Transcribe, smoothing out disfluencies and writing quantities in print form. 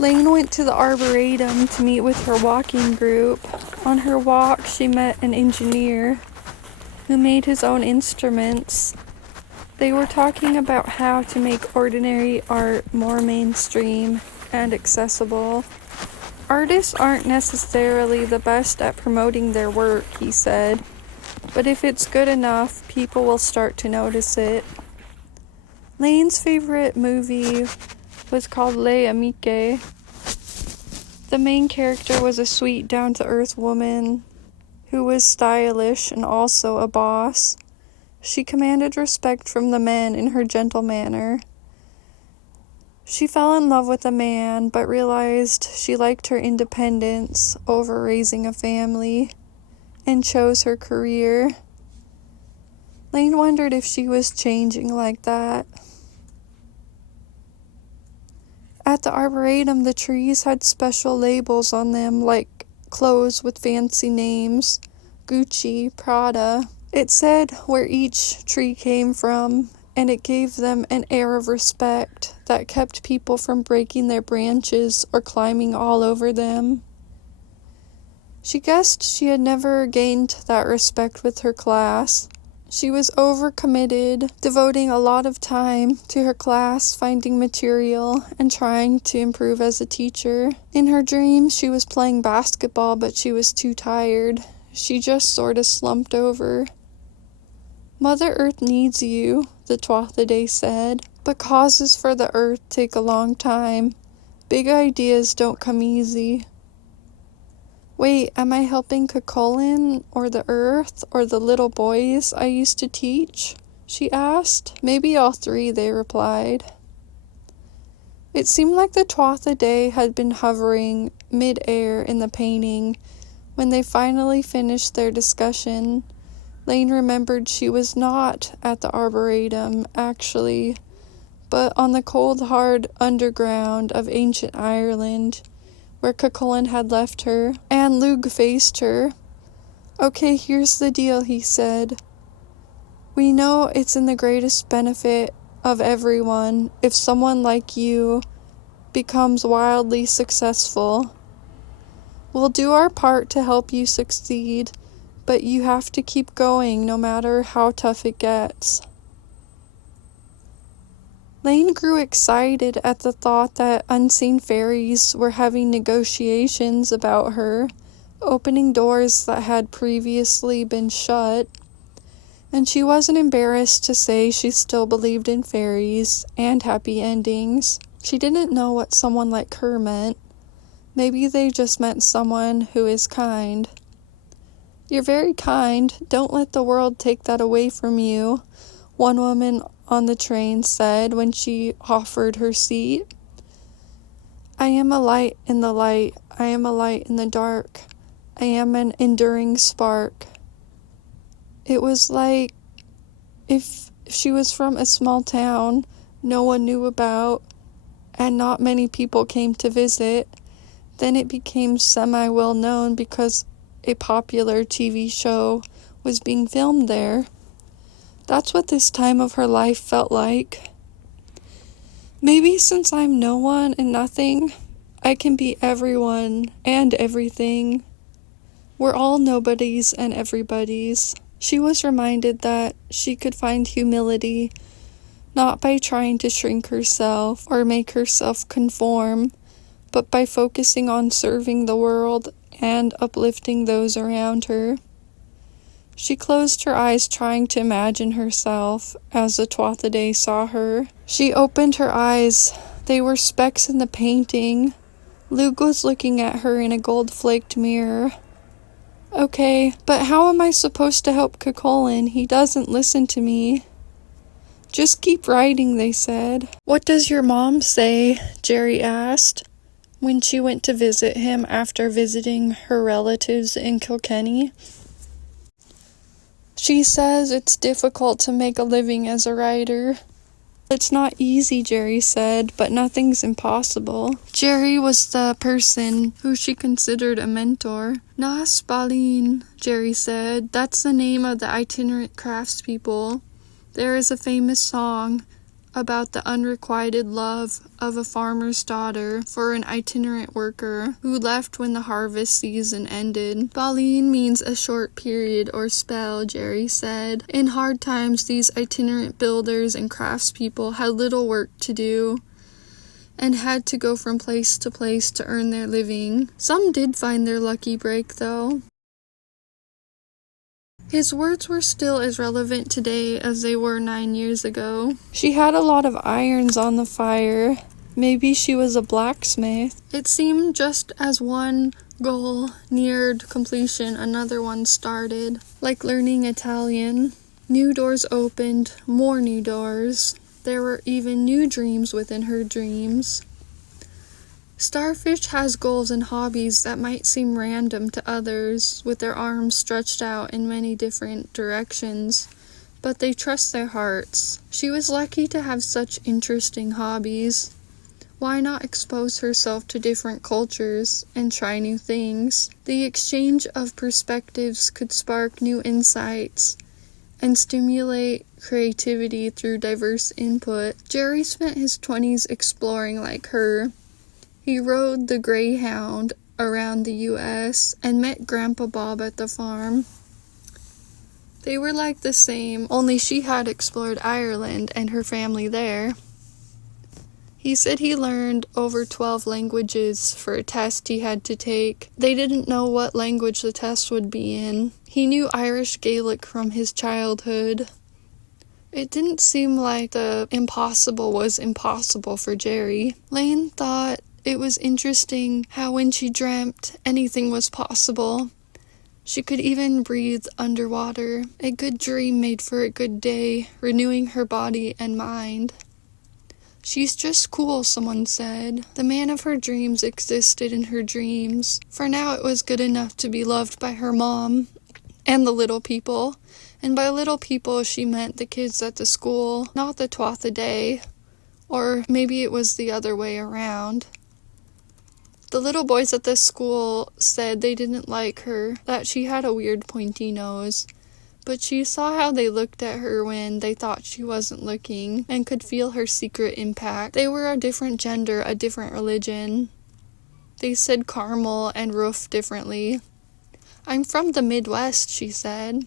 Laine went to the Arboretum to meet with her walking group. On her walk, she met an engineer who made his own instruments. They were talking about how to make ordinary art more mainstream and accessible. Artists aren't necessarily the best at promoting their work, he said, but if it's good enough, people will start to notice it. Laine's favorite movie was called Les Amicales. The main character was a sweet, down-to-earth woman who was stylish and also a boss. She commanded respect from the men in her gentle manner. She fell in love with a man, but realized she liked her independence over raising a family, and chose her career. Laine wondered if she was changing like that. At the Arboretum, the trees had special labels on them, like clothes with fancy names, Gucci, Prada. It said where each tree came from, and it gave them an air of respect that kept people from breaking their branches or climbing all over them. She guessed she had never gained that respect with her class. She was overcommitted, devoting a lot of time to her class, finding material, and trying to improve as a teacher. In her dreams, she was playing basketball, but she was too tired. She just sort of slumped over. Mother Earth needs you, the Tuatha said, but causes for the earth take a long time. Big ideas don't come easy. Wait, am I helping Cuchulain, or the earth, or the little boys I used to teach? She asked. Maybe all three, they replied. It seemed like the Tuatha had been hovering mid-air in the painting. When they finally finished their discussion, Laine remembered she was not at the Arboretum, actually, but on the cold, hard underground of ancient Ireland, where Cuchulain had left her, and Lug faced her. Okay, here's the deal, he said. We know it's in the greatest benefit of everyone if someone like you becomes wildly successful. We'll do our part to help you succeed, but you have to keep going no matter how tough it gets. Laine grew excited at the thought that unseen fairies were having negotiations about her, opening doors that had previously been shut, and she wasn't embarrassed to say she still believed in fairies and happy endings. She didn't know what someone like her meant. Maybe they just meant someone who is kind. You're very kind. Don't let the world take that away from you, one woman on the train said when she offered her seat. I am a light in the light. I am a light in the dark. I am an enduring spark. It was like if she was from a small town no one knew about and not many people came to visit, then it became semi-well known because a popular TV show was being filmed there. That's what this time of her life felt like. Maybe since I'm no one and nothing, I can be everyone and everything. We're all nobodies and everybodies. She was reminded that she could find humility not by trying to shrink herself or make herself conform, but by focusing on serving the world and uplifting those around her. She closed her eyes, trying to imagine herself as the Tuatha saw her. She opened her eyes. They were specks in the painting. Lug was looking at her in a gold-flaked mirror. Okay, but how am I supposed to help Cuchulain? He doesn't listen to me. Just keep writing, they said. What does your mom say? Jerry asked, when she went to visit him after visiting her relatives in Kilkenny. She says it's difficult to make a living as a writer. It's not easy, Jerry said, but nothing's impossible. Jerry was the person who she considered a mentor. Nas Balin, Jerry said. That's the name of the itinerant craftspeople. There is a famous song, about the unrequited love of a farmer's daughter for an itinerant worker who left when the harvest season ended. Baleen means a short period or spell, Jerry said. In hard times, these itinerant builders and craftspeople had little work to do and had to go from place to place to earn their living. Some did find their lucky break, though. His words were still as relevant today as they were 9 years ago. She had a lot of irons on the fire. Maybe she was a blacksmith. It seemed just as one goal neared completion, another one started. Like learning Italian. New doors opened, more new doors. There were even new dreams within her dreams. Starfish has goals and hobbies that might seem random to others, with their arms stretched out in many different directions, but they trust their hearts. She was lucky to have such interesting hobbies. Why not expose herself to different cultures and try new things? The exchange of perspectives could spark new insights and stimulate creativity through diverse input. Jerry spent his 20s exploring like her. He rode the Greyhound around the U.S. and met Grandpa Bob at the farm. They were like the same, only she had explored Ireland and her family there. He said he learned over 12 languages for a test he had to take. They didn't know what language the test would be in. He knew Irish Gaelic from his childhood. It didn't seem like the impossible was impossible for Jerry. Laine thought it was interesting how when she dreamt, anything was possible. She could even breathe underwater. A good dream made for a good day, renewing her body and mind. She's just cool, someone said. The man of her dreams existed in her dreams. For now it was good enough to be loved by her mom and the little people. And by little people she meant the kids at the school, not the Tuatha Dé. Or maybe it was the other way around. The little boys at the school said they didn't like her, that she had a weird pointy nose, but she saw how they looked at her when they thought she wasn't looking, and could feel her secret impact. They were a different gender, a different religion. They said caramel and roof differently. I'm from the Midwest, she said.